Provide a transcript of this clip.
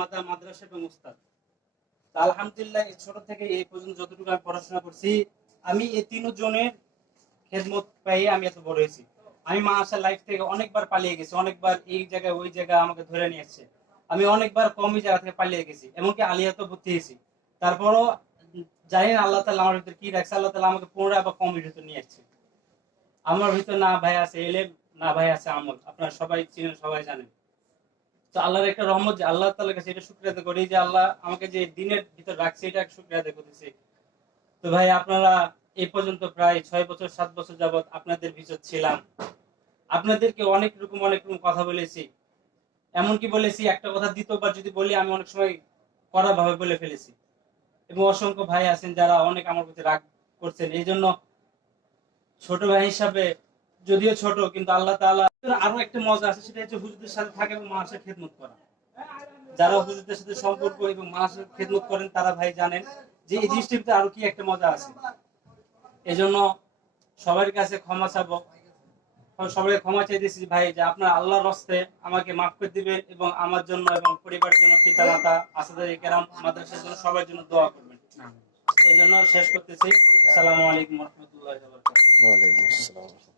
মাতা মাদ্রাসা এবং উস্তাদ। আলহামদুলিল্লাহ ছোট থেকে এই পর্যন্ত যতটুকু আমি পড়াশোনা করছি, আমি এই তিনজনের খেদমত পেয়ে আমি এত বড় হয়েছি। আমি মাশাআল্লাহ লাইফ থেকে অনেকবার পালিয়ে গেছি, অনেকবার এই জায়গায় ওই জায়গায় আমাকে ধরে নিয়ে এসেছে। আমি অনেকবার কমই জায়গা থেকে পালিয়ে গেছি, এমনকি আলিয়াতে ভর্তি হয়েছি। তারপরও জানি না আল্লাহ তাআলা আমার ভিতরে কি রাখছে, আল্লাহ তাআলা আমাকে পুনরায় আবার কমের ভিতর নিয়ে আসছে। আমার ভিতর না ভাই আছে এলেম, না ভাই আছে আমল। আপনারা সবাই চিনেন, সবাই জানেন। তো আল্লাহর একটা রহমত যে আল্লাহ তাআলার কাছে এটা শুকরিয়া আদায় করি যে আল্লাহ আমাকে যে দিনের ভিতর রাখছে, এটা শুকরিয়া আদায় করতেছি। তো ভাই আপনারা এই পর্যন্ত প্রায় 6 বছর 7 বছর যাবত আপনাদের ভিতর ছিলাম। আপনাদেরকে অনেক রকম কথা বলেছি। এমনকি বলেছি একটা কথা দ্বিতীয়বার যদি বলি আমি অনেক সময় কড়া ভাবে বলে ফেলেছি। এবং অসংখ্য ভাই আছেন যারা অনেক আমার প্রতি রাগ করছেন। এই জন্য ছোট ভাই হিসাবে, যদিও ছোট, কিন্তু আল্লাহ তাআলা আরো একটা মজা আছে, সেটা হচ্ছে হুজুরদের সাথে থাকা এবং মানুষের খেদমত করা। যারা হুজুরদের সাথে সম্পর্ক এবং মানুষের খেদমত করেন তারা ভাই জানেন যে এই জিনিসটির ভিতরে আরো কি একটা মজা আছে। এজন্য সবার কাছে ক্ষমা চাবো, সবাই ক্ষমা চাইতেছি ভাই যে আপনার আল্লাহর হস্তে আমাকে মাফ করে দিবেন এবং আমার জন্য এবং পরিবারের জন্য, পিতা মাতা, আসাদায়ে কেরাম, মাদ্রাসার জন্য, সবার জন্য দোয়া করবেন। এই জন্য শেষ করতেছি। আসসালামু আলাইকুম ওয়া রাহমাতুল্লাহি ওয়া বারাকাতুহু। ওয়ালাইকুম আসসালাম।